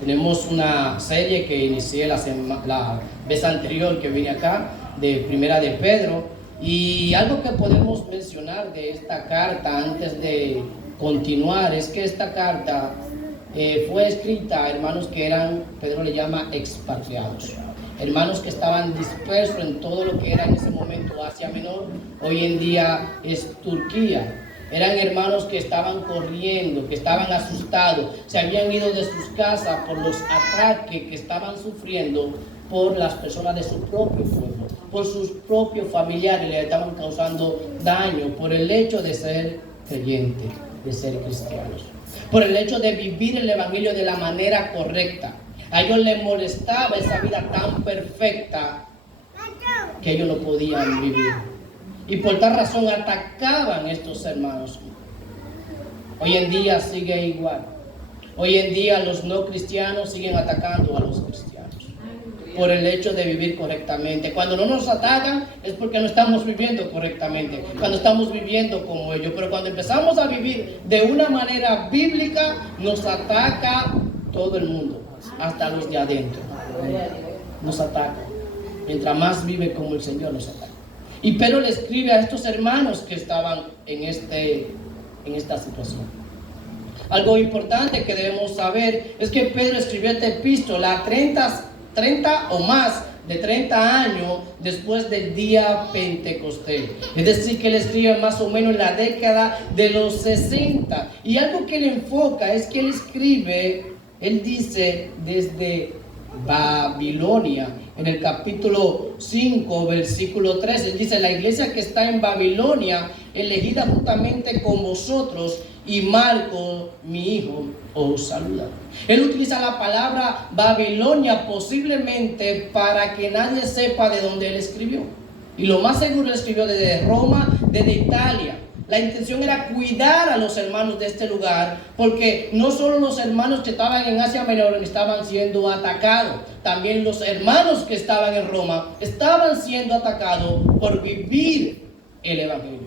Tenemos una serie que inicié la vez anterior que vine acá, de Primera de Pedro, y algo que podemos mencionar de esta carta antes de continuar es que esta carta fue escrita a hermanos que eran, Pedro le llama expatriados, hermanos que estaban dispersos en todo lo que era en ese momento Asia Menor, hoy en día es Turquía. Eran hermanos que estaban corriendo, que estaban asustados, se habían ido de sus casas por los ataques que estaban sufriendo por las personas de su propio pueblo, por sus propios familiares, le estaban causando daño por el hecho de ser creyentes, de ser cristianos, por el hecho de vivir el evangelio de la manera correcta. A ellos les molestaba esa vida tan perfecta que ellos no podían vivir. Y por tal razón atacaban a estos hermanos. Hoy en día sigue igual. Hoy en día los no cristianos siguen atacando a los cristianos por el hecho de vivir correctamente. Cuando no nos atacan es porque no estamos viviendo correctamente, cuando estamos viviendo como ellos. Pero cuando empezamos a vivir de una manera bíblica, nos ataca todo el mundo, hasta los de adentro. Nos ataca. Mientras más vive como el Señor, nos ataca. Y Pedro le escribe a estos hermanos que estaban en esta situación. Algo importante que debemos saber es que Pedro escribió esta epístola 30 o más de 30 años después del día Pentecostés. Es decir, que él escribe más o menos en la década de los 60. Y algo que le enfoca es que él dice desde Babilonia, en el capítulo 5, versículo 13, dice: la iglesia que está en Babilonia, elegida juntamente con vosotros, y Marco, mi hijo, os saluda. Él utiliza la palabra Babilonia posiblemente para que nadie sepa de dónde él escribió. Y lo más seguro él escribió desde Roma, desde Italia. La intención era cuidar a los hermanos de este lugar, porque no solo los hermanos que estaban en Asia Menor estaban siendo atacados, también los hermanos que estaban en Roma estaban siendo atacados por vivir el evangelio.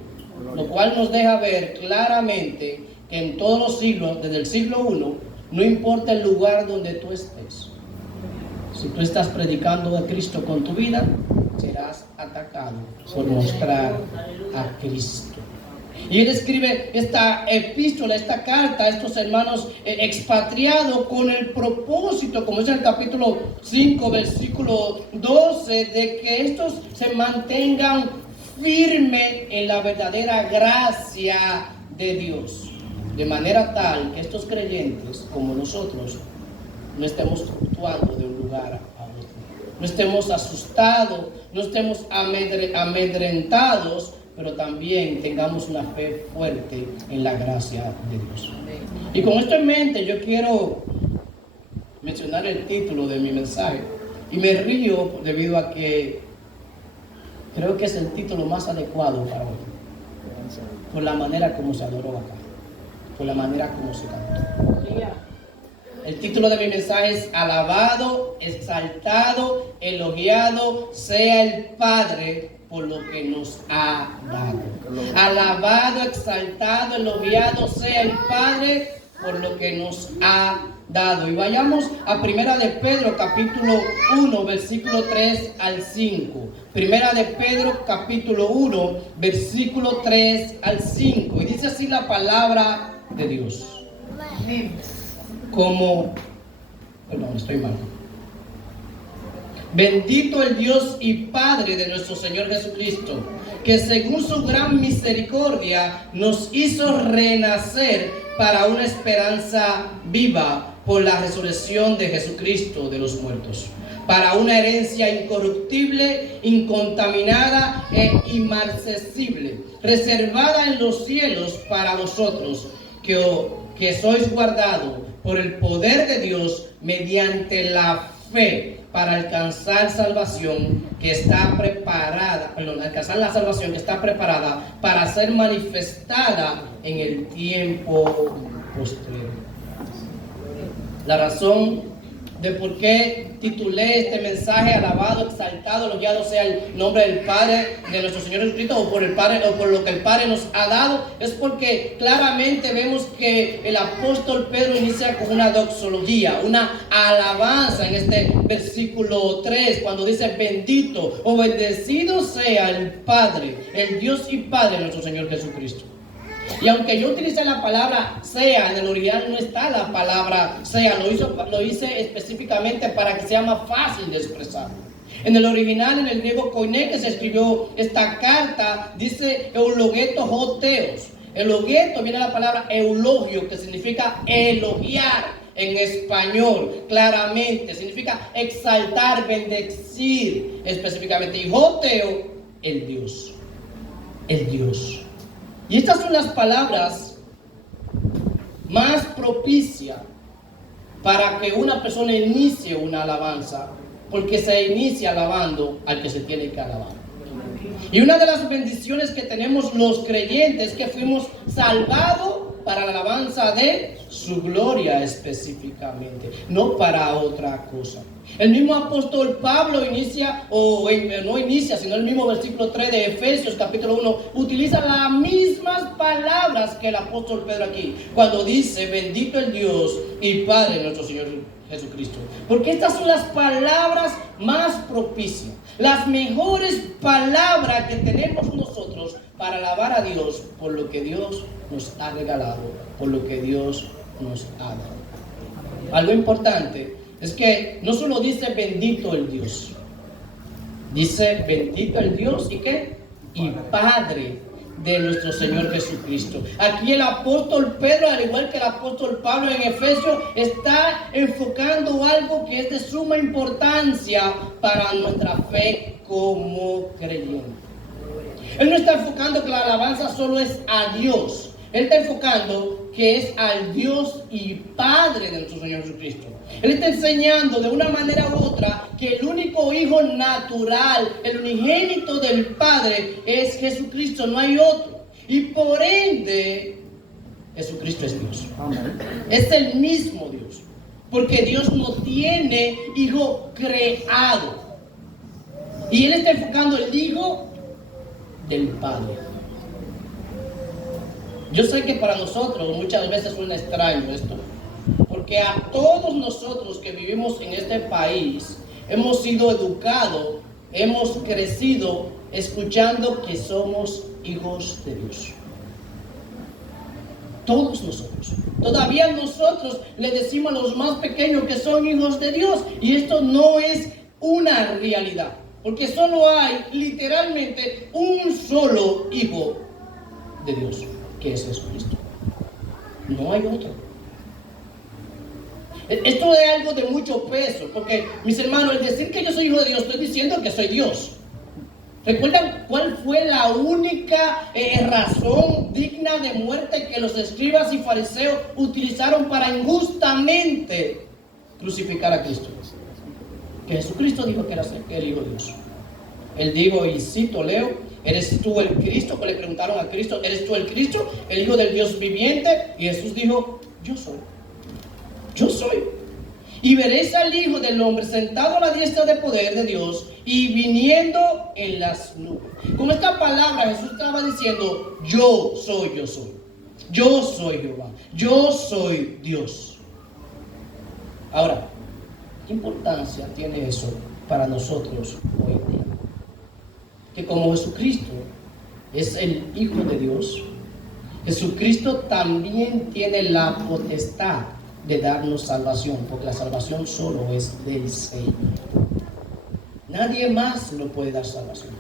Lo cual nos deja ver claramente que en todos los siglos, desde el siglo I, no importa el lugar donde tú estés, si tú estás predicando a Cristo con tu vida, serás atacado por mostrar a Cristo. Y él escribe esta epístola, esta carta a estos hermanos expatriados con el propósito, como es en el capítulo 5, versículo 12, de que estos se mantengan firmes en la verdadera gracia de Dios. De manera tal que estos creyentes, como nosotros, no estemos fluctuando de un lugar a otro. No estemos asustados, no estemos amedrentados, pero también tengamos una fe fuerte en la gracia de Dios. Y con esto en mente yo quiero mencionar el título de mi mensaje. Y me río debido a que creo que es el título más adecuado para hoy. Por la manera como se adoró acá. Por la manera como se cantó. El título de mi mensaje es: alabado, exaltado, elogiado sea el Padre por lo que nos ha dado. Alabado, exaltado, elogiado sea el Padre por lo que nos ha dado. Y vayamos a Primera de Pedro, capítulo 1, versículo 3 al 5. Primera de Pedro, capítulo 1, versículo 3 al 5. Y dice así la palabra de Dios. Estoy mal. Bendito el Dios y Padre de nuestro Señor Jesucristo, que según su gran misericordia nos hizo renacer para una esperanza viva por la resurrección de Jesucristo de los muertos, para una herencia incorruptible, incontaminada e inmarcesible, reservada en los cielos para vosotros, que sois guardados por el poder de Dios mediante la fe, para alcanzar la salvación que está preparada para ser manifestada en el tiempo posterior. La razón de por qué titulé este mensaje alabado, exaltado, elogiado sea el nombre del Padre de nuestro Señor Jesucristo, o por el Padre, o por lo que el Padre nos ha dado, es porque claramente vemos que el apóstol Pedro inicia con una doxología, una alabanza en este versículo 3, cuando dice: bendito o bendecido sea el Padre, el Dios y Padre de nuestro Señor Jesucristo. Y aunque yo utilicé la palabra sea, en el original no está la palabra sea, lo hice específicamente para que sea más fácil de expresar. En el original, en el griego koiné, que se escribió esta carta, dice eulogeto joteos. Eulogeto viene de la palabra eulogio, que significa elogiar en español, claramente, significa exaltar, bendecir específicamente. Y joteo, el Dios. El Dios. Y estas son las palabras más propicias para que una persona inicie una alabanza, porque se inicia alabando al que se tiene que alabar. Y una de las bendiciones que tenemos los creyentes es que fuimos salvados para la alabanza de su gloria específicamente, no para otra cosa. El mismo apóstol Pablo inicia, no inicia, sino el mismo versículo 3 de Efesios capítulo 1, utiliza las mismas palabras que el apóstol Pedro aquí, cuando dice: bendito el Dios y Padre de nuestro Señor Jesucristo. Porque estas son las palabras más propicias, las mejores palabras que tenemos nosotros para alabar a Dios por lo que Dios nos ha regalado, por lo que Dios nos ha dado. Algo importante es que no solo dice bendito el Dios, dice bendito el Dios y ¿qué? Y Padre de nuestro Señor Jesucristo. Aquí el apóstol Pedro, al igual que el apóstol Pablo en Efesios, está enfocando algo que es de suma importancia para nuestra fe como creyente. Él no está enfocando que la alabanza solo es a Dios. Él está enfocando que es al Dios y Padre de nuestro Señor Jesucristo. Él está enseñando de una manera u otra que el único hijo natural, el unigénito del Padre es Jesucristo, no hay otro. Y por ende, Jesucristo es Dios. Es el mismo Dios. Porque Dios no tiene hijo creado. Y Él está enfocando el hijo del Padre. Yo sé que para nosotros muchas veces suena extraño esto, porque a todos nosotros que vivimos en este país hemos sido educados, hemos crecido escuchando que somos hijos de Dios. Todos nosotros. Todavía nosotros le decimos a los más pequeños que son hijos de Dios, y esto no es una realidad, porque solo hay literalmente un solo hijo de Dios, que es Jesucristo. No hay otro. Esto es algo de mucho peso, porque mis hermanos, el decir que yo soy hijo de Dios, estoy diciendo que soy Dios. ¿Recuerdan cuál fue la única razón digna de muerte que los escribas y fariseos utilizaron para injustamente crucificar a Cristo? Que Jesucristo dijo que era el Hijo de Dios. Él dijo, y cito, leo: ¿eres tú el Cristo? Que le preguntaron a Cristo: ¿eres tú el Cristo, el Hijo del Dios viviente? Y Jesús dijo: yo soy. Yo soy. Y veréis al Hijo del Hombre sentado a la diestra de poder de Dios y viniendo en las nubes. Con esta palabra Jesús estaba diciendo: yo soy, yo soy. Yo soy Jehová. Yo soy Dios. Ahora, ¿qué importancia tiene eso para nosotros hoy en día? Que como Jesucristo es el Hijo de Dios, Jesucristo también tiene la potestad de darnos salvación, porque la salvación solo es del Señor. Nadie más nos puede dar salvación.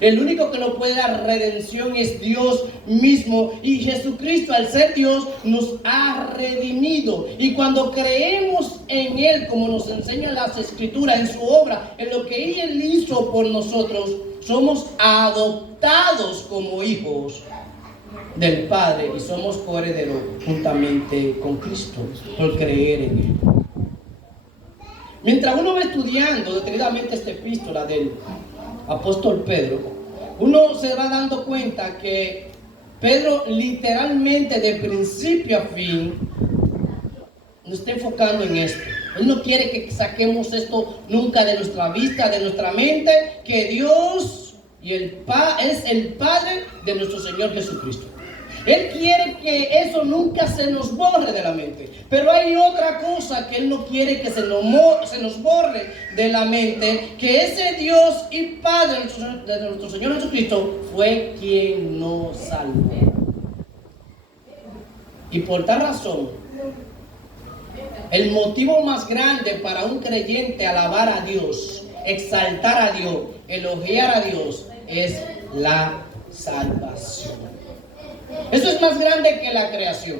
El único que nos puede dar redención es Dios mismo, y Jesucristo, al ser Dios, nos ha redimido. Y cuando creemos en Él, como nos enseñan las Escrituras, en su obra, en lo que Él hizo por nosotros, somos adoptados como hijos del Padre y somos coherederos juntamente con Cristo por creer en Él. Mientras uno va estudiando detenidamente esta epístola del apóstol Pedro, uno se va dando cuenta que Pedro literalmente de principio a fin nos está enfocando en esto. Él no quiere que saquemos esto nunca de nuestra vista, de nuestra mente, que Dios es el Padre de nuestro Señor Jesucristo. Él quiere que eso nunca se nos borre de la mente. Pero hay otra cosa que Él no quiere que se nos borre de la mente, que ese Dios y Padre de nuestro Señor Jesucristo fue quien nos salvó. Y por tal razón, el motivo más grande para un creyente alabar a Dios, exaltar a Dios, elogiar a Dios, es la salvación. Eso es más grande que la creación.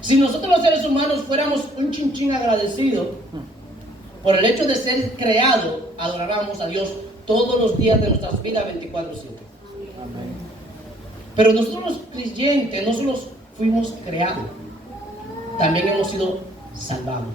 Si nosotros los seres humanos fuéramos un chinchín agradecidos por el hecho de ser creados, adoráramos a Dios todos los días de nuestras vidas 24/7. Pero nosotros los creyentes no solo fuimos creados, también hemos sido salvados.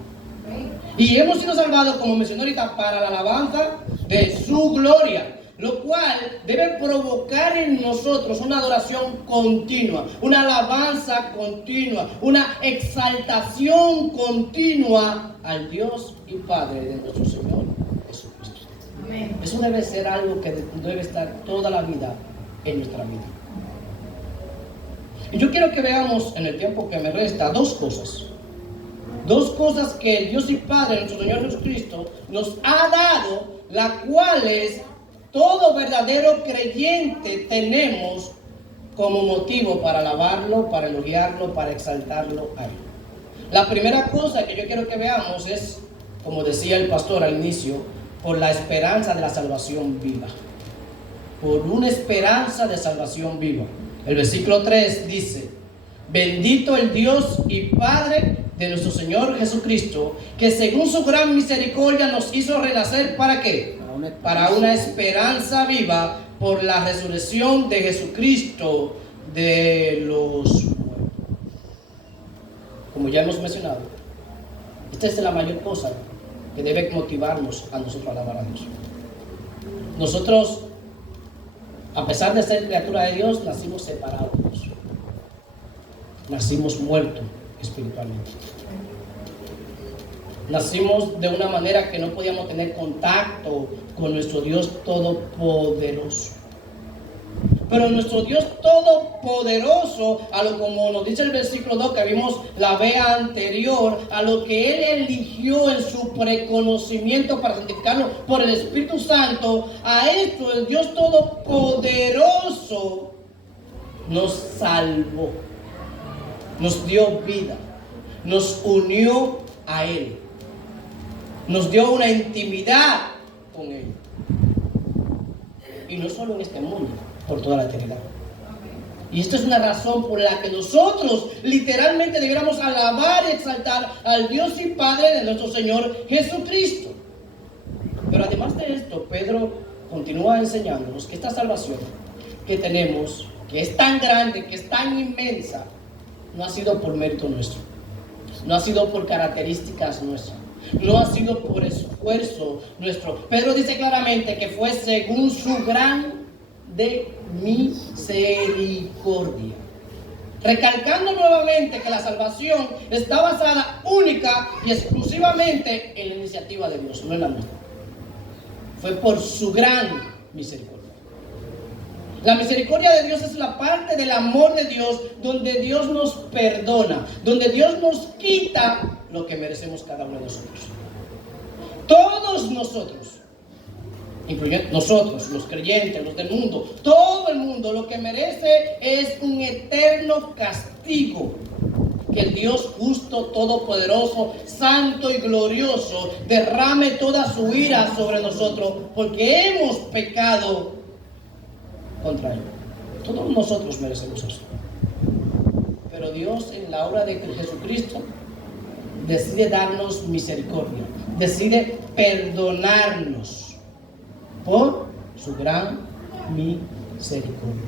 Y hemos sido salvados, como mencioné ahorita, para la alabanza de su gloria, lo cual debe provocar en nosotros una adoración continua, una alabanza continua, una exaltación continua al Dios y Padre de nuestro Señor Jesucristo. Amén. Eso debe ser algo que debe estar toda la vida en nuestra vida. Y yo quiero que veamos en el tiempo que me resta dos cosas. Dos cosas que el Dios y Padre de nuestro Señor Jesucristo nos ha dado, las cuales todo verdadero creyente tenemos como motivo para alabarlo, para elogiarlo, para exaltarlo a Él. La primera cosa que yo quiero que veamos es, como decía el pastor al inicio, por la esperanza de la salvación viva. Por una esperanza de salvación viva. El versículo 3 dice: bendito el Dios y Padre de nuestro Señor Jesucristo, que según su gran misericordia nos hizo renacer, ¿para qué? Para una esperanza viva por la resurrección de Jesucristo de los muertos. Como ya hemos mencionado, esta es la mayor cosa que debe motivarnos a nosotros a alabar a Dios. Nosotros, a pesar de ser criatura de Dios, nacimos separados de Dios. Nacimos muertos espiritualmente. Nacimos de una manera que no podíamos tener contacto con nuestro Dios Todopoderoso. Pero nuestro Dios Todopoderoso, como nos dice el versículo 2 que vimos la vez anterior, a lo que Él eligió en su preconocimiento para santificarnos por el Espíritu Santo, a esto el Dios Todopoderoso nos salvó, nos dio vida, nos unió a Él, nos dio una intimidad con Él. Y no solo en este mundo, por toda la eternidad. Y esta es una razón por la que nosotros literalmente debiéramos alabar y exaltar al Dios y Padre de nuestro Señor Jesucristo. Pero además de esto, Pedro continúa enseñándonos que esta salvación que tenemos, que es tan grande, que es tan inmensa, no ha sido por mérito nuestro, no ha sido por características nuestras, no ha sido por esfuerzo nuestro. Pedro dice claramente que fue según su gran de misericordia, recalcando nuevamente que la salvación está basada única y exclusivamente en la iniciativa de Dios, no en la nuestra. Fue por su gran misericordia. La misericordia de Dios es la parte del amor de Dios, donde Dios nos perdona, donde Dios nos quita lo que merecemos cada uno de nosotros. Todos nosotros, incluyendo nosotros, los creyentes, los del mundo, todo el mundo, lo que merece es un eterno castigo. Que el Dios justo, todopoderoso, santo y glorioso derrame toda su ira sobre nosotros, porque hemos pecado contra Él. Todos nosotros merecemos eso. Pero Dios, en la obra de Jesucristo, decide darnos misericordia, decide perdonarnos por su gran misericordia.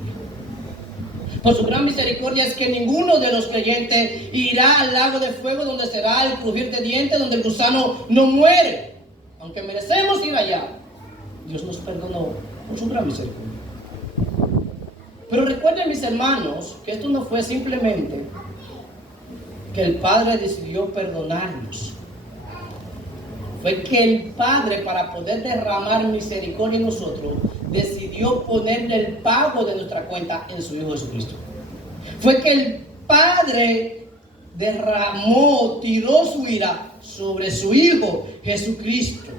Por su gran misericordia es que ninguno de los creyentes irá al lago de fuego, donde será el crujir de dientes, donde el gusano no muere. Aunque merecemos ir allá, Dios nos perdonó por su gran misericordia. Pero recuerden, mis hermanos, que esto no fue simplemente que el Padre decidió perdonarnos fue que el Padre, para poder derramar misericordia en nosotros, decidió ponerle el pago de nuestra cuenta en su Hijo Jesucristo. Fue que el Padre tiró su ira sobre su Hijo Jesucristo.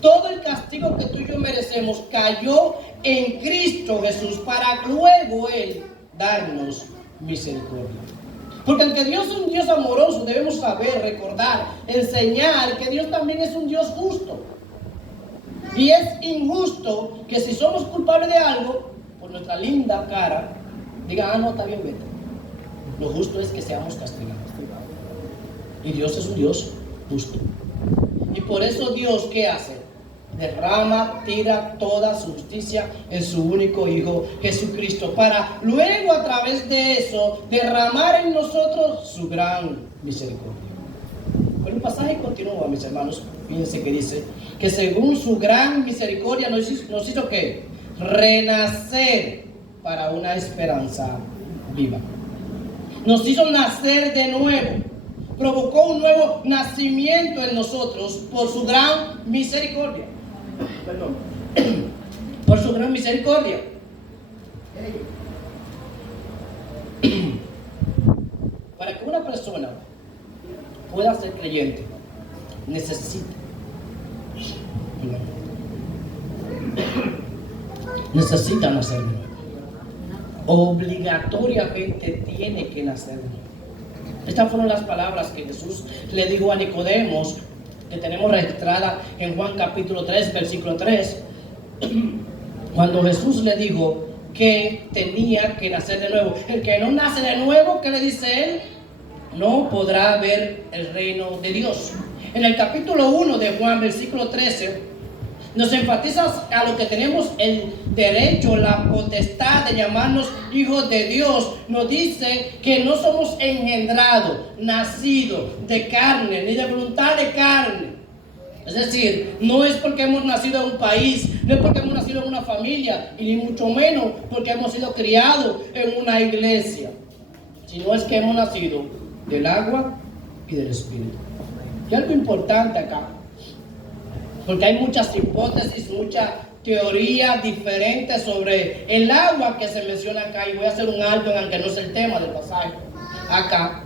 Todo el castigo que tú y yo merecemos cayó en Cristo Jesús para luego Él darnos misericordia. Porque aunque Dios es un Dios amoroso, debemos saber, recordar, enseñar que Dios también es un Dios justo. Y es injusto que si somos culpables de algo, por nuestra linda cara, diga, no, está bien, vete. Lo justo es que seamos castigados. Y Dios es un Dios justo. Y por eso Dios, ¿qué hace? Tira toda su justicia en su único Hijo Jesucristo, para luego a través de eso derramar en nosotros su gran misericordia. Pero el pasaje continúa, mis hermanos. Fíjense que dice que según su gran misericordia nos hizo ¿qué? Renacer para una esperanza viva. Nos hizo nacer de nuevo. Provocó un nuevo nacimiento en nosotros por su gran misericordia. Perdón. Por su gran misericordia. Para que una persona pueda ser creyente, necesita nacer de nuevo. Obligatoriamente tiene que nacer de nuevo. Estas fueron las palabras que Jesús le dijo a Nicodemos, que tenemos registrada en Juan capítulo 3, versículo 3, cuando Jesús le dijo que tenía que nacer de nuevo. El que no nace de nuevo, ¿qué le dice él? No podrá ver el reino de Dios. En el capítulo 1 de Juan, versículo 13, nos enfatiza a lo que tenemos el derecho, la potestad de llamarnos hijos de Dios. Nos dice que no somos engendrados, nacidos de carne, ni de voluntad de carne. Es decir, no es porque hemos nacido en un país, no es porque hemos nacido en una familia, y ni mucho menos porque hemos sido criados en una iglesia, sino es que hemos nacido del agua y del Espíritu. Y algo importante acá, porque hay muchas hipótesis, muchas teorías diferentes sobre el agua que se menciona acá, y voy a hacer un alto en aunque no es el tema del pasaje acá,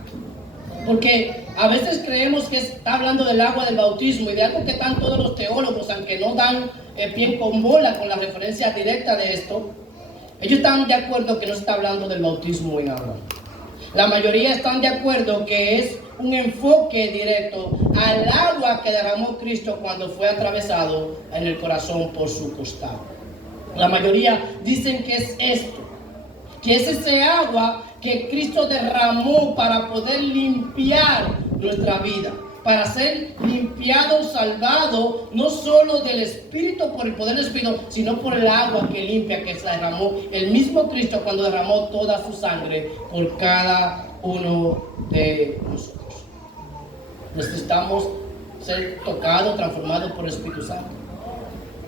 porque a veces creemos que está hablando del agua del bautismo y de algo que están todos los teólogos, aunque no dan pie con bola con la referencia directa de esto. Ellos están de acuerdo que no se está hablando del bautismo en agua. La mayoría están de acuerdo que es un enfoque directo al agua que derramó Cristo cuando fue atravesado en el corazón por su costado. La mayoría dicen que es esto, que es ese agua que Cristo derramó para poder limpiar nuestra vida, para ser limpiado, salvado, no solo del Espíritu por el poder del Espíritu, sino por el agua que limpia, que se derramó el mismo Cristo cuando derramó toda su sangre por cada uno de nosotros. Necesitamos ser tocados, transformados por el Espíritu Santo.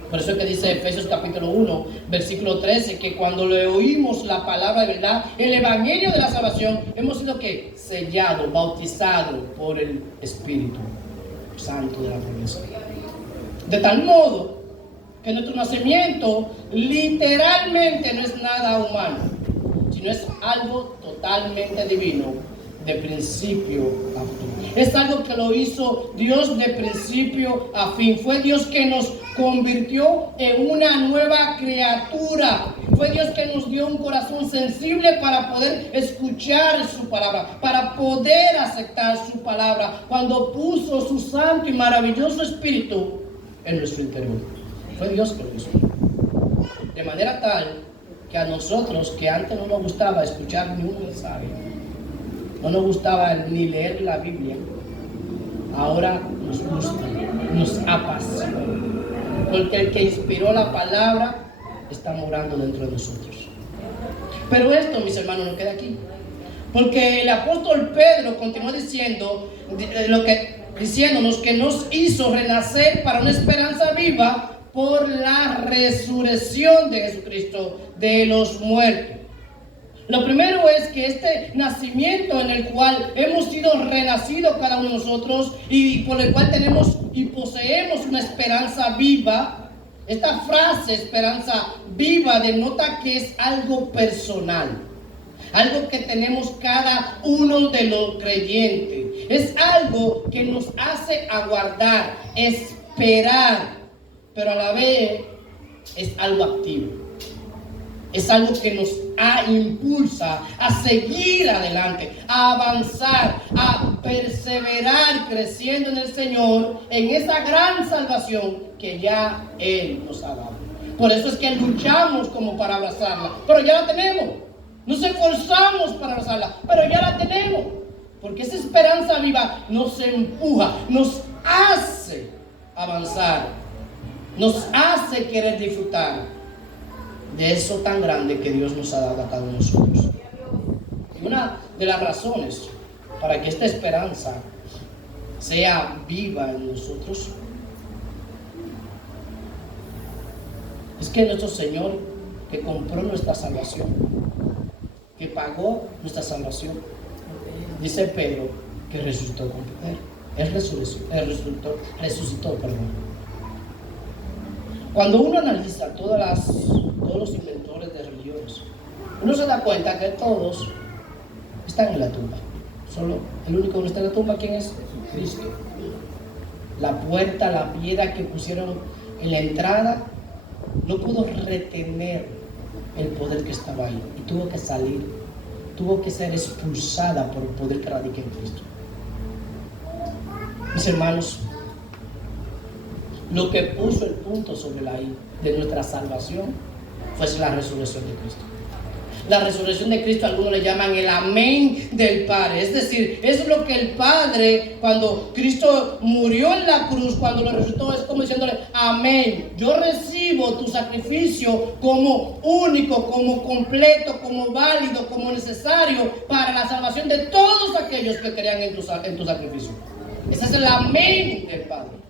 Por eso es que dice Efesios capítulo 1, versículo 13, que cuando le oímos la palabra de verdad, el evangelio de la salvación, hemos sido ¿qué? Sellados, bautizados por el Espíritu Santo de la promesa. De tal modo que nuestro nacimiento literalmente no es nada humano, sino es algo totalmente divino, de principio a fin. Es algo que lo hizo Dios de principio a fin. Fue Dios que nos convirtió en una nueva criatura. Fue Dios que nos dio un corazón sensible para poder escuchar su palabra, para poder aceptar su palabra, cuando puso su santo y maravilloso Espíritu en nuestro interior. Fue Dios que lo hizo. De manera tal que a nosotros, que antes no nos gustaba escuchar ni un mensaje, no nos gustaba ni leer la Biblia, ahora nos gusta, nos apasiona, porque el que inspiró la palabra está morando dentro de nosotros. Pero esto, mis hermanos, no queda aquí, porque el apóstol Pedro continuó diciéndonos que nos hizo renacer para una esperanza viva por la resurrección de Jesucristo de los muertos. Lo primero es que este nacimiento en el cual hemos sido renacidos cada uno de nosotros y por el cual tenemos y poseemos una esperanza viva, esta frase esperanza viva denota que es algo personal, algo que tenemos cada uno de los creyentes. Es algo que nos hace aguardar, esperar, pero a la vez es algo activo. Es algo que nos impulsa a seguir adelante, a avanzar, a perseverar creciendo en el Señor, en esa gran salvación que ya Él nos ha dado. Por eso es que luchamos como para abrazarla, pero ya la tenemos. Nos esforzamos para abrazarla, pero ya la tenemos. Porque esa esperanza viva nos empuja, nos hace avanzar, nos hace querer disfrutar de eso tan grande que Dios nos ha dado a cada uno de nosotros. Y una de las razones para que esta esperanza sea viva en nosotros es que nuestro Señor, que compró nuestra salvación, que pagó nuestra salvación, dice Pedro que resucitó con poder. Él resucitó. Cuando uno analiza todos los inventores de religiones, uno se da cuenta que todos están en la tumba. Solo el único que no está en la tumba, ¿quién es? Cristo. La puerta, la piedra que pusieron en la entrada, no pudo retener el poder que estaba ahí y tuvo que salir, tuvo que ser expulsada por el poder que radica en Cristo. Mis hermanos, lo que puso el punto sobre la I de nuestra salvación fue la resurrección de Cristo. La resurrección de Cristo, algunos le llaman el amén del Padre. Es decir, es lo que el Padre, cuando Cristo murió en la cruz, cuando lo resucitó, es como diciéndole, amén. Yo recibo tu sacrificio como único, como completo, como válido, como necesario para la salvación de todos aquellos que crean en tu sacrificio. Ese es el amén del Padre.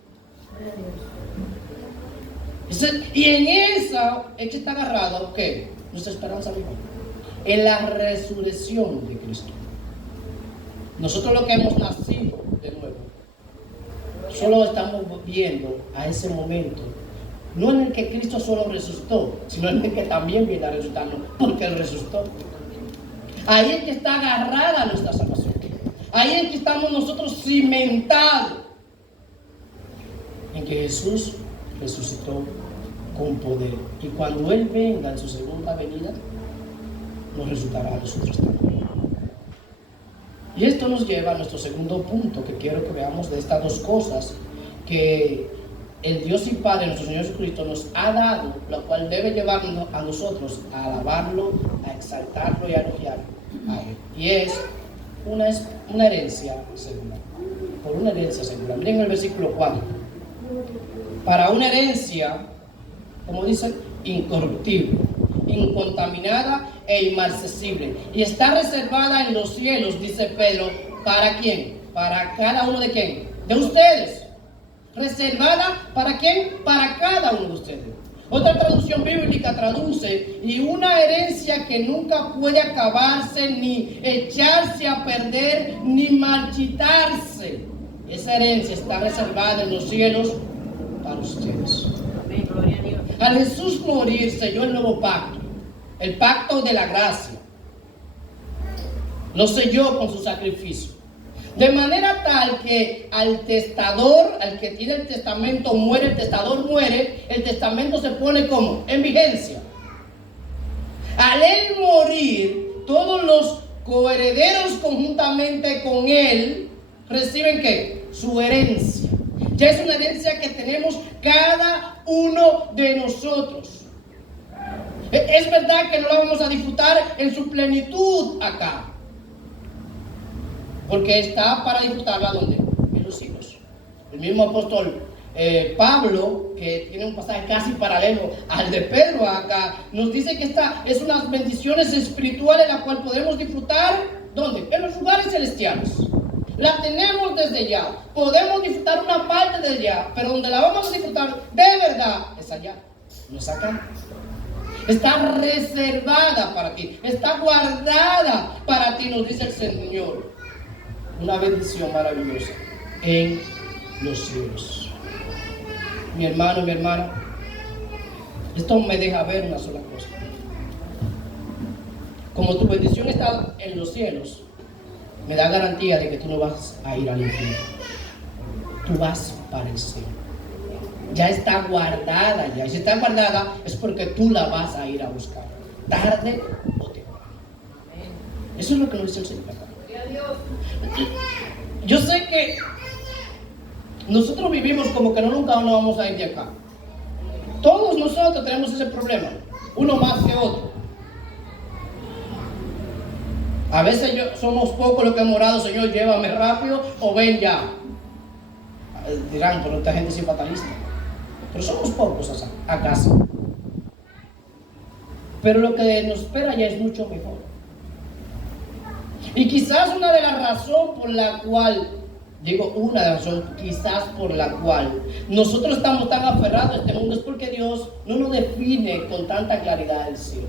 Y en esa es que está agarrado, ¿qué? Nuestra esperanza viva. En la resurrección de Cristo. Nosotros lo que hemos nacido de nuevo, solo estamos viendo a ese momento, no en el que Cristo solo resucitó, sino en el que también viene a resucitarnos, porque Él resucitó. Ahí es que está agarrada nuestra salvación. Ahí es que estamos nosotros cimentados en que Jesús resucitó con poder. Y cuando Él venga en su segunda venida, nos resultará a nosotros también. Y esto nos lleva a nuestro segundo punto, que quiero que veamos de estas dos cosas que el Dios y Padre, nuestro Señor Jesucristo, nos ha dado, lo cual debe llevarnos a nosotros a alabarlo, a exaltarlo y a elogiarlo a Él. Y es una herencia segura. Por una herencia segura. Miren el versículo 4. Para una herencia, como dice, incorruptible, incontaminada e inmarcesible, y está reservada en los cielos, dice Pedro, ¿para quién? Para cada uno de quién, de ustedes. Reservada ¿para quién? Para cada uno de ustedes. Otra traducción bíblica traduce, y una herencia que nunca puede acabarse, ni echarse a perder, ni marchitarse. Esa herencia está reservada en los cielos para ustedes. Amén, gloria a Dios. Al Jesús morir selló el nuevo pacto, el pacto de la gracia. Lo selló con su sacrificio. De manera tal que al testador, al que tiene el testamento muere, el testador muere, el testamento se pone como en vigencia. Al él morir, todos los coherederos conjuntamente con él reciben ¿qué? Su herencia. Ya es una herencia que tenemos cada uno de nosotros. Es verdad que no la vamos a disfrutar en su plenitud acá, porque está para disfrutarla ¿dónde? En los cielos. El mismo apóstol Pablo, que tiene un pasaje casi paralelo al de Pedro acá, nos dice que esta es unas bendiciones espirituales la cual podemos disfrutar ¿dónde? En los lugares celestiales. La tenemos desde ya. Podemos disfrutar una parte de allá, pero donde la vamos a disfrutar de verdad es allá, no es acá. Está reservada para ti. Está guardada para ti, nos dice el Señor. Una bendición maravillosa en los cielos. Mi hermano, mi hermana, esto me deja ver una sola cosa. Como tu bendición está en los cielos, me da garantía de que tú no vas a ir al infierno. Tú vas para el cielo. Ya está guardada ya. Y si está guardada es porque tú la vas a ir a buscar. Tarde o temprano. Eso es lo que nos dice el Señor acá. Yo sé que nosotros vivimos como que nunca nos vamos a ir de acá. Todos nosotros tenemos ese problema. Uno más que otro. A veces somos pocos los que hemos orado, Señor, llévame rápido o ven ya. Dirán, pero esta gente es fatalista. Pero somos pocos acaso. Pero lo que nos espera ya es mucho mejor. Y quizás una de las razones por la cual, quizás por la cual nosotros estamos tan aferrados a este mundo es porque Dios no nos define con tanta claridad el cielo.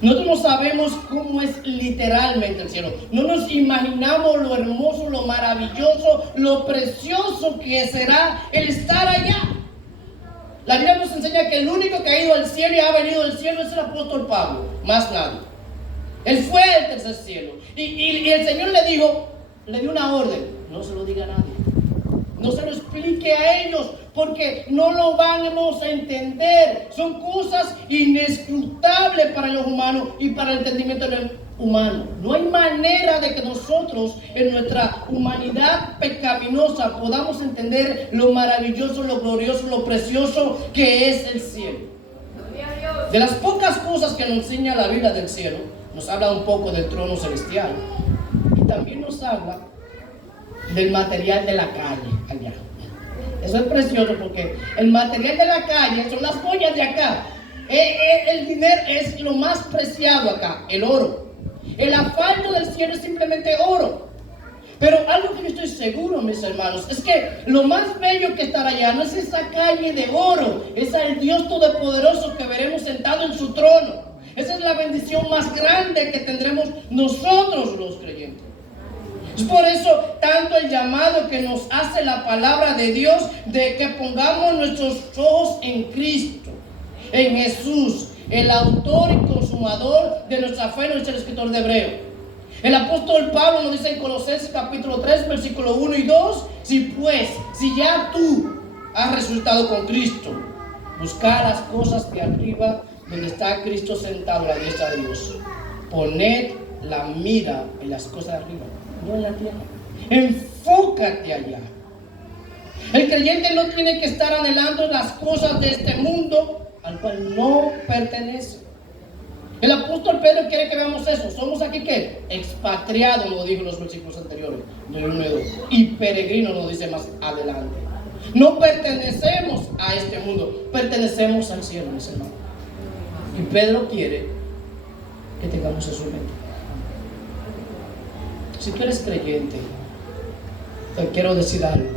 Nosotros no sabemos cómo es literalmente el cielo. No nos imaginamos lo hermoso, lo maravilloso, lo precioso que será el estar allá. La Biblia nos enseña que el único que ha ido al cielo y ha venido del cielo es el apóstol Pablo, más nadie. Él fue al tercer cielo. Y el Señor le dio una orden: no se lo diga a nadie. No se lo explique a ellos, porque no lo vamos a entender. Son cosas inescrutables para los humanos y para el entendimiento del humano. No hay manera de que nosotros, en nuestra humanidad pecaminosa, podamos entender lo maravilloso, lo glorioso, lo precioso que es el cielo. De las pocas cosas que nos enseña la Biblia del cielo, nos habla un poco del trono celestial. Y también nos habla del material de la calle allá. Eso es precioso, porque el material de la calle son las joyas de acá. El dinero es lo más preciado acá, el oro. El asfalto del cielo es simplemente oro. Pero algo que yo estoy seguro, mis hermanos, es que lo más bello que estará allá no es esa calle de oro, es el Dios Todopoderoso que veremos sentado en su trono. Esa es la bendición más grande que tendremos nosotros los creyentes. Es por eso tanto el llamado que nos hace la palabra de Dios, de que pongamos nuestros ojos en Cristo, en Jesús, el autor y consumador de nuestra fe, nos dice el escritor de Hebreo. El apóstol Pablo nos dice en Colosenses capítulo 3, versículo 1 y 2, si ya tú has resucitado con Cristo, buscar las cosas de arriba, donde está Cristo sentado a la diestra de Dios. Poned la mira en las cosas de arriba, no en la tierra. Enfócate allá. El creyente no tiene que estar anhelando las cosas de este mundo al cual no pertenece. El apóstol Pedro quiere que veamos eso. Somos aquí ¿qué? Expatriados, lo dijo en los versículos anteriores, del 1 y 2. Y peregrinos, lo dice más adelante. No pertenecemos a este mundo, pertenecemos al cielo, mis hermanos. Y Pedro quiere que tengamos eso en mente. Si tú eres creyente, te quiero decir algo.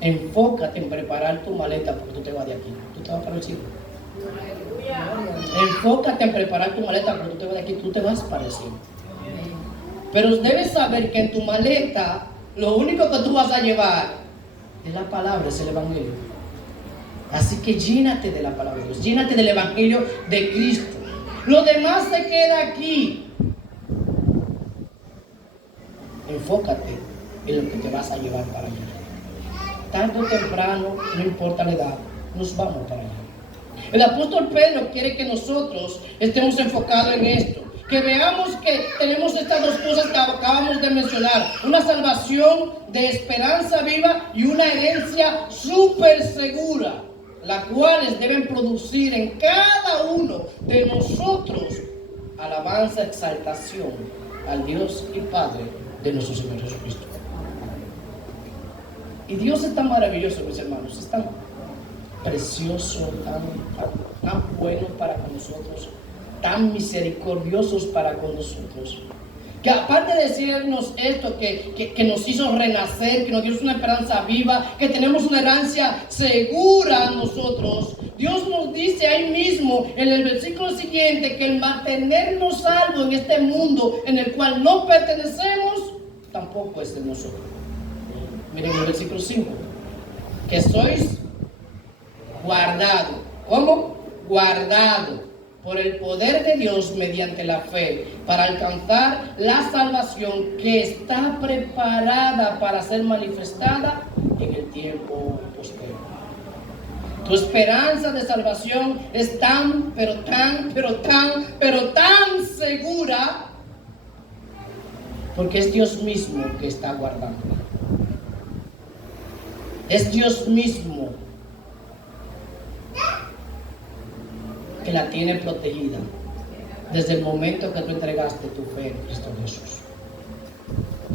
Enfócate en preparar tu maleta porque tú te vas de aquí. Tú te vas para el cielo. Enfócate en preparar tu maleta porque tú te vas de aquí. Tú te vas para el cielo. Pero debes saber que en tu maleta lo único que tú vas a llevar es la palabra, es el evangelio. Así que llénate de la palabra de Dios, llénate del evangelio de Cristo. Lo demás se queda aquí. Enfócate en lo que te vas a llevar para allá. Tarde o temprano, no importa la edad, nos vamos para allá. El apóstol Pedro quiere que nosotros estemos enfocados en esto. Que veamos que tenemos estas dos cosas que acabamos de mencionar. Una salvación de esperanza viva y una herencia súper segura, las cuales deben producir en cada uno de nosotros alabanza, exaltación al Dios y Padre de nuestro Señor Jesucristo. Y Dios es tan maravilloso, mis hermanos, es tan precioso, tan bueno para con nosotros, tan misericordiosos para con nosotros, Que aparte de decirnos esto, que nos hizo renacer, que nos dio una esperanza viva, que tenemos una herencia segura a nosotros, Dios nos dice ahí mismo en el versículo siguiente que el mantenernos salvos en este mundo en el cual no pertenecemos, tampoco es de nosotros. Miren el versículo 5, que sois guardado. ¿Cómo? Guardado por el poder de Dios mediante la fe, para alcanzar la salvación que está preparada para ser manifestada en el tiempo posterior. Tu esperanza de salvación es tan segura, porque es Dios mismo que está guardándola. Es Dios mismo que la tiene protegida desde el momento que tú entregaste tu fe en Cristo Jesús.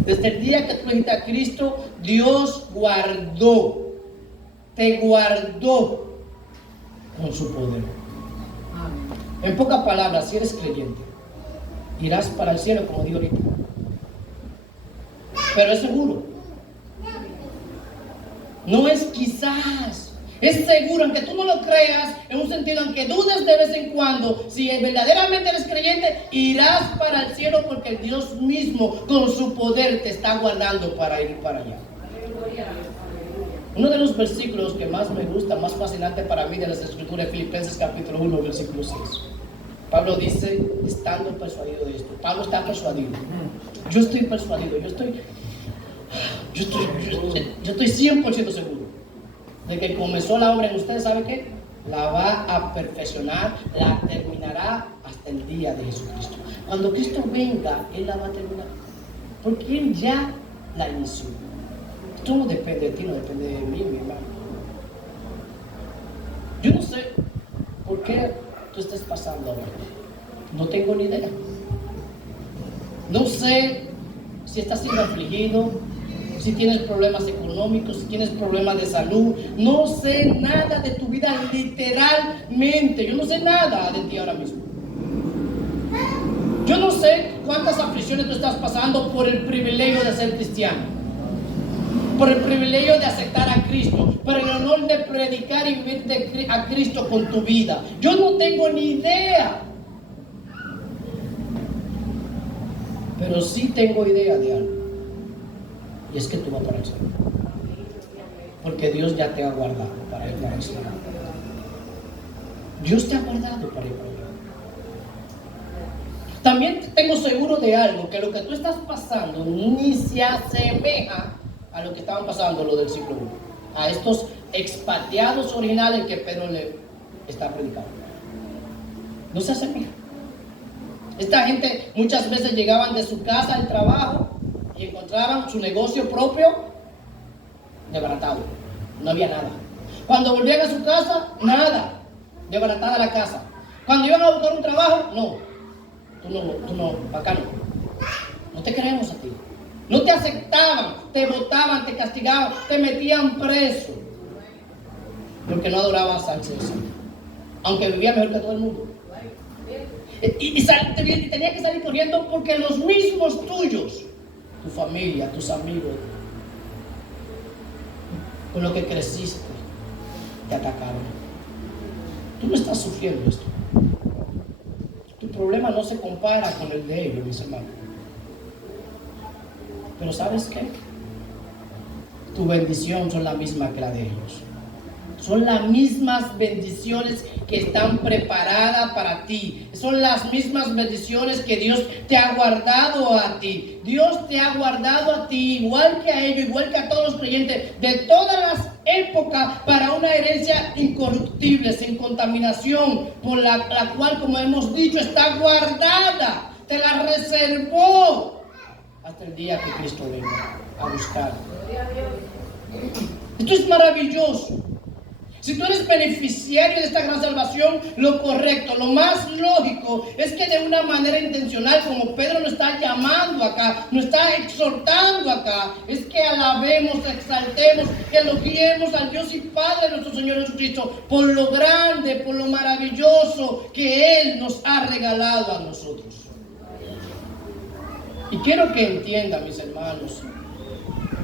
Desde el día que tú dijiste a Cristo, Dios te guardó con su poder. En pocas palabras, si eres creyente, irás para el cielo, como digo ahorita. Pero es seguro. No es quizás. Es seguro, aunque tú no lo creas, en un sentido, aunque dudes de vez en cuando, si verdaderamente eres creyente, irás para el cielo porque Dios mismo con su poder te está guardando para ir para allá. Uno de los versículos que más me gusta, más fascinante para mí de las Escrituras, Filipenses capítulo 1, versículo 6. Pablo dice, estando persuadido de esto. Pablo está persuadido. Yo estoy persuadido, yo estoy 100% seguro de que comenzó la obra en ustedes, ¿sabe qué? La va a perfeccionar, la terminará hasta el día de Jesucristo. Cuando Cristo venga, Él la va a terminar, porque Él ya la inició. Esto no depende de ti, no depende de mí, mi hermano. Yo no sé por qué tú estás pasando ahora. No tengo ni idea. No sé si estás siendo afligido, si tienes problemas económicos, si tienes problemas de salud. No sé nada de tu vida literalmente. Yo no sé nada de ti ahora mismo. Yo no sé cuántas aflicciones tú estás pasando por el privilegio de ser cristiano, por el privilegio de aceptar a Cristo, por el honor de predicar y vivir a Cristo con tu vida. Yo no tengo ni idea, pero sí tengo idea de algo. Y es que tú vas para el cielo, porque Dios ya te ha guardado para ir para el cielo. Dios te ha guardado para ir para el cielo. También tengo seguro de algo, que lo que tú estás pasando ni se asemeja a lo que estaban pasando los del siglo I, a estos expatriados originales que Pedro le está predicando. No se asemeja. Esta gente muchas veces llegaban de su casa al trabajo y encontraban su negocio propio desbaratado. No había nada. Cuando volvían a su casa, nada. Desbaratada la casa. Cuando iban a buscar un trabajo, no. Tú no, bacano. No te queremos a ti. No te aceptaban, te botaban, te castigaban, te metían preso. Porque no adorabas al César. Aunque vivía mejor que todo el mundo. Y tenía que salir corriendo porque los mismos tuyos, tu familia, tus amigos, con lo que creciste, te atacaron. Tú no estás sufriendo esto. Tu problema no se compara con el de ellos, mis hermanos. Pero ¿sabes qué? Tu bendición son la misma que la de ellos. Son las mismas bendiciones que están preparadas para ti. Son las mismas bendiciones que Dios te ha guardado a ti. Dios te ha guardado a ti, igual que a ellos, igual que a todos los creyentes, de todas las épocas, para una herencia incorruptible, sin contaminación, por la cual, como hemos dicho, está guardada. Te la reservó hasta el día que Cristo venga a buscar. Esto es maravilloso. Si tú eres beneficiario de esta gran salvación, lo correcto, lo más lógico es que de una manera intencional, como Pedro nos está llamando acá, nos está exhortando acá, es que alabemos, exaltemos, que elogiemos al Dios y Padre de nuestro Señor Jesucristo por lo grande, por lo maravilloso que Él nos ha regalado a nosotros. Y quiero que entiendan, mis hermanos,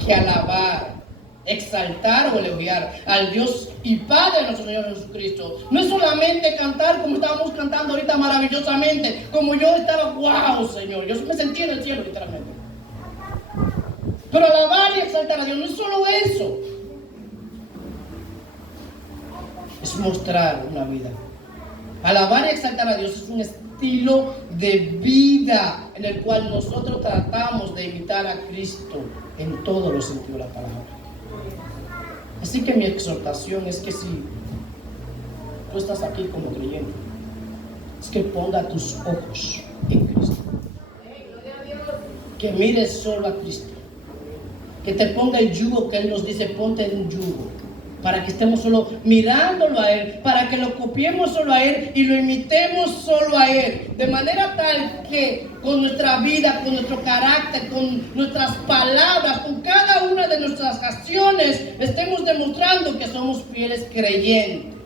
que alabar, exaltar o elogiar al Dios y Padre de nuestro Señor Jesucristo no es solamente cantar como estábamos cantando ahorita maravillosamente, como yo estaba, wow, Señor, yo me sentí en el cielo literalmente. Pero alabar y exaltar a Dios no es solo eso, es mostrar una vida. Alabar y exaltar a Dios es un estilo de vida en el cual nosotros tratamos de imitar a Cristo en todos los sentidos de la palabra. Así que mi exhortación es que si tú estás aquí como creyente, es que ponga tus ojos en Cristo, que mires solo a Cristo, que te ponga el yugo que Él nos dice, ponte en un yugo, para que estemos solo mirándolo a Él, para que lo copiemos solo a Él y lo imitemos solo a Él, de manera tal que con nuestra vida, con nuestro carácter, con nuestras palabras, con cada una de nuestras acciones, estemos demostrando que somos fieles creyentes,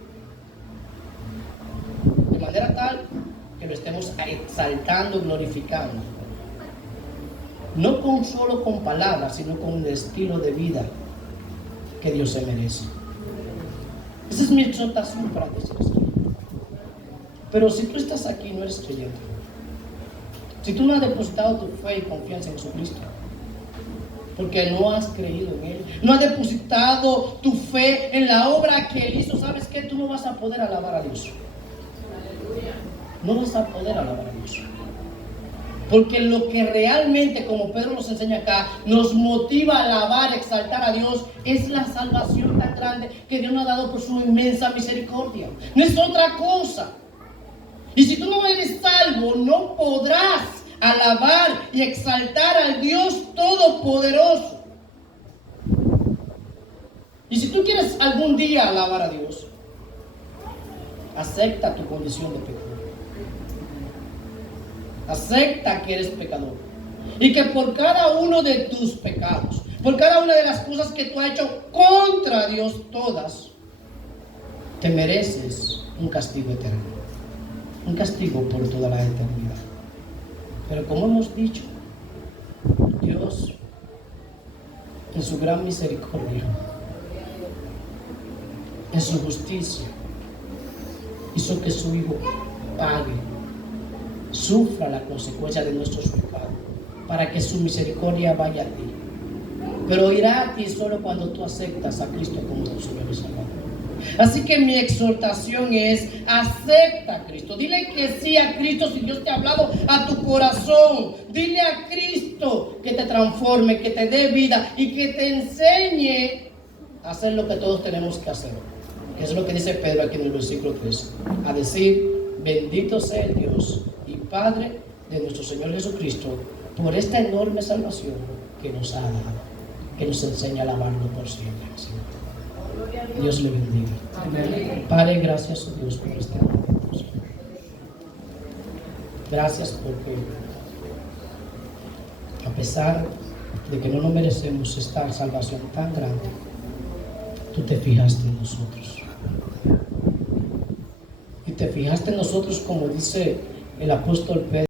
de manera tal que lo estemos exaltando, glorificando, no solo con palabras, sino con el estilo de vida que Dios se merece. Esa es mi exhortación para ti. Pero si tú estás aquí y no eres creyente, si tú no has depositado tu fe y confianza en Jesucristo, porque no has creído en Él, no has depositado tu fe en la obra que Él hizo, ¿sabes qué? Tú no vas a poder alabar a Dios. No vas a poder alabar a Dios. Porque lo que realmente, como Pedro nos enseña acá, nos motiva a alabar, exaltar a Dios, es la salvación tan grande que Dios nos ha dado por su inmensa misericordia. No es otra cosa. Y si tú no eres salvo, no podrás alabar y exaltar al Dios Todopoderoso. Y si tú quieres algún día alabar a Dios, acepta tu condición de pecador. Acepta que eres pecador y que por cada uno de tus pecados, por cada una de las cosas que tú has hecho contra Dios, todas, te mereces un castigo eterno, un castigo por toda la eternidad. Pero como hemos dicho, Dios, en su gran misericordia, en su justicia, hizo que su Hijo pague, sufra la consecuencia de nuestros pecados, para que su misericordia vaya a ti. Pero irá a ti solo cuando tú aceptas a Cristo como tu Señor y Salvador. Así que mi exhortación es: acepta a Cristo. Dile que sí a Cristo si Dios te ha hablado a tu corazón. Dile a Cristo que te transforme, que te dé vida y que te enseñe a hacer lo que todos tenemos que hacer. Que es lo que dice Pedro aquí en el versículo 3. A decir: bendito sea el Dios y Padre de nuestro Señor Jesucristo por esta enorme salvación que nos ha dado, que nos enseña a alabarlo por siempre. Dios le bendiga. Amén. Padre, gracias a Dios por este momento. Gracias porque a pesar de que no nos merecemos esta salvación tan grande, tú te fijaste en nosotros. Y te fijaste en nosotros, como dice el apóstol Pedro.